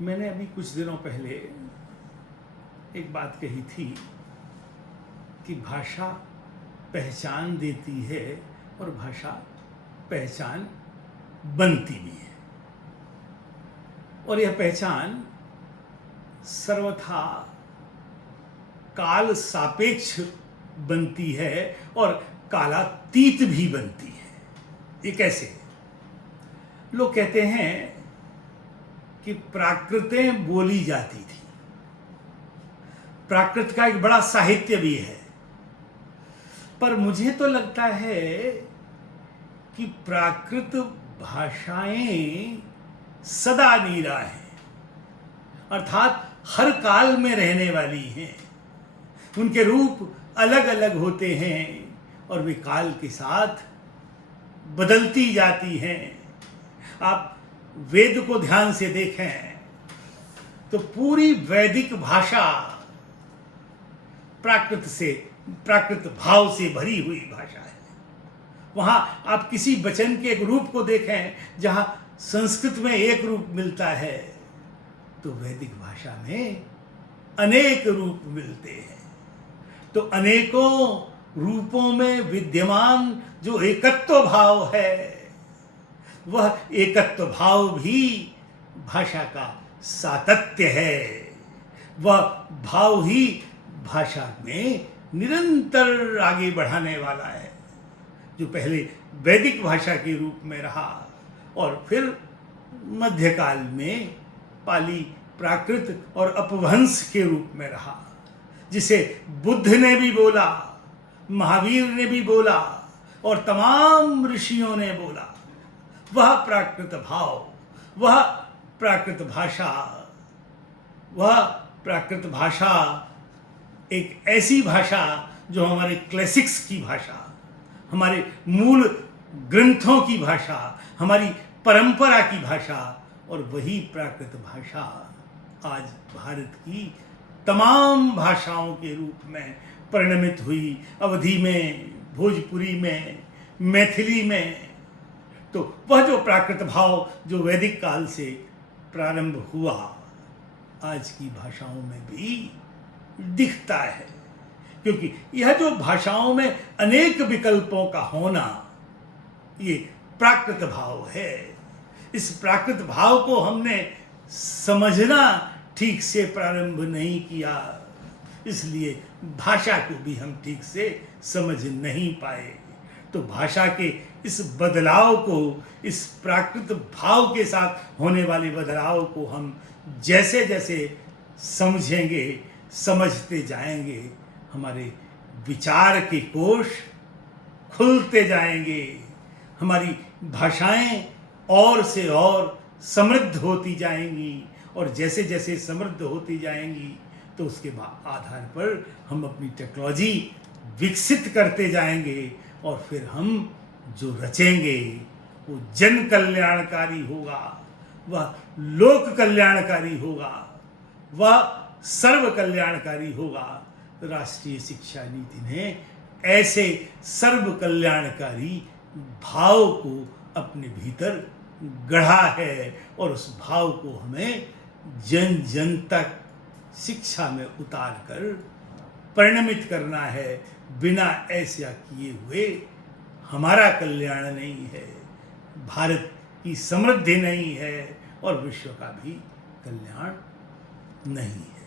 मैंने अभी कुछ दिनों पहले एक बात कही थी कि भाषा पहचान देती है और भाषा पहचान बनती भी है, और यह पहचान सर्वथा काल सापेक्ष बनती है और कालातीत भी बनती है। ये कैसे? लोग कहते हैं कि प्राकृतें बोली जाती थी। प्राकृत का एक बड़ा साहित्य भी है, पर मुझे तो लगता है कि प्राकृत भाषाएं सदा नीरा हैं, अर्थात हर काल में रहने वाली हैं। उनके रूप अलग अलग होते हैं और वे काल के साथ बदलती जाती हैं। आप वेद को ध्यान से देखें तो पूरी वैदिक भाषा प्राकृत भाव से भरी हुई भाषा है। वहां आप किसी वचन के एक रूप को देखें, जहां संस्कृत में एक रूप मिलता है तो वैदिक भाषा में अनेक रूप मिलते हैं। तो अनेकों रूपों में विद्यमान जो एकत्व भाव है, वह एकत्व भाव भी भाषा का सातत्य है। वह भाव ही भाषा में निरंतर आगे बढ़ाने वाला है, जो पहले वैदिक भाषा के रूप में रहा और फिर मध्यकाल में पाली, प्राकृत और अपभ्रंश के रूप में रहा, जिसे बुद्ध ने भी बोला, महावीर ने भी बोला और तमाम ऋषियों ने बोला। वह प्राकृत भाव, वह प्राकृत भाषा एक ऐसी भाषा जो हमारे क्लासिक्स की भाषा, हमारे मूल ग्रंथों की भाषा, हमारी परंपरा की भाषा, और वही प्राकृत भाषा आज भारत की तमाम भाषाओं के रूप में परिणमित हुई। अवधी में, भोजपुरी में, मैथिली में। तो वह जो प्राकृत भाव जो वैदिक काल से प्रारंभ हुआ, आज की भाषाओं में भी दिखता है, क्योंकि यह जो भाषाओं में अनेक विकल्पों का होना, ये प्राकृत भाव है। इस प्राकृत भाव को हमने समझना ठीक से प्रारंभ नहीं किया, इसलिए भाषा को भी हम ठीक से समझ नहीं पाए। तो भाषा के इस बदलाव को, इस प्राकृत भाव के साथ होने वाले बदलाव को हम जैसे जैसे समझेंगे, समझते जाएंगे, हमारे विचार के कोश खुलते जाएंगे, हमारी भाषाएं और से और समृद्ध होती जाएंगी, और जैसे जैसे समृद्ध होती जाएंगी तो उसके आधार पर हम अपनी टेक्नोलॉजी विकसित करते जाएंगे, और फिर हम जो रचेंगे वो जन कल्याणकारी होगा, वह लोक कल्याणकारी होगा, वह सर्व कल्याणकारी होगा। राष्ट्रीय शिक्षा नीति ने ऐसे सर्व कल्याणकारी भाव को अपने भीतर गढ़ा है, और उस भाव को हमें जन जन तक शिक्षा में उतार कर परिणमित करना है। बिना ऐसा किए हुए हमारा कल्याण नहीं है, भारत की समृद्धि नहीं है, और विश्व का भी कल्याण नहीं है।